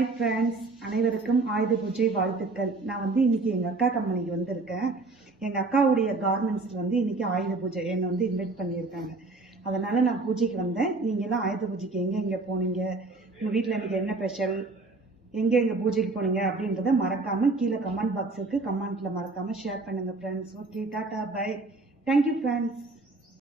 Hi friends, அனைவருக்கும் ஆயுத பூஜை வாழ்த்துக்கள். நான் இன்னைக்கு எங்கள் அக்கா கம்பெனிக்கு வந்திருக்கேன். எங்கள் அக்காவுடைய கார்மெண்ட்ஸில் இன்னைக்கு ஆயுத பூஜை என்னை இன்வைட் பண்ணியிருக்காங்க. அதனால் நான் பூஜைக்கு வந்தேன். நீங்கள்லாம் ஆயுத பூஜைக்கு எங்கே போனீங்க, உங்கள் வீட்டில் இன்றைக்கி என்ன ஸ்பெஷல், எங்கே பூஜைக்கு போனீங்க அப்படின்றத மறக்காமல் கீழே கமெண்ட் பாக்ஸ் இருக்குது, கமெண்ட்டில் மறக்காமல் ஷேர் பண்ணுங்கள் friends. Okay, tata, by, thank you friends.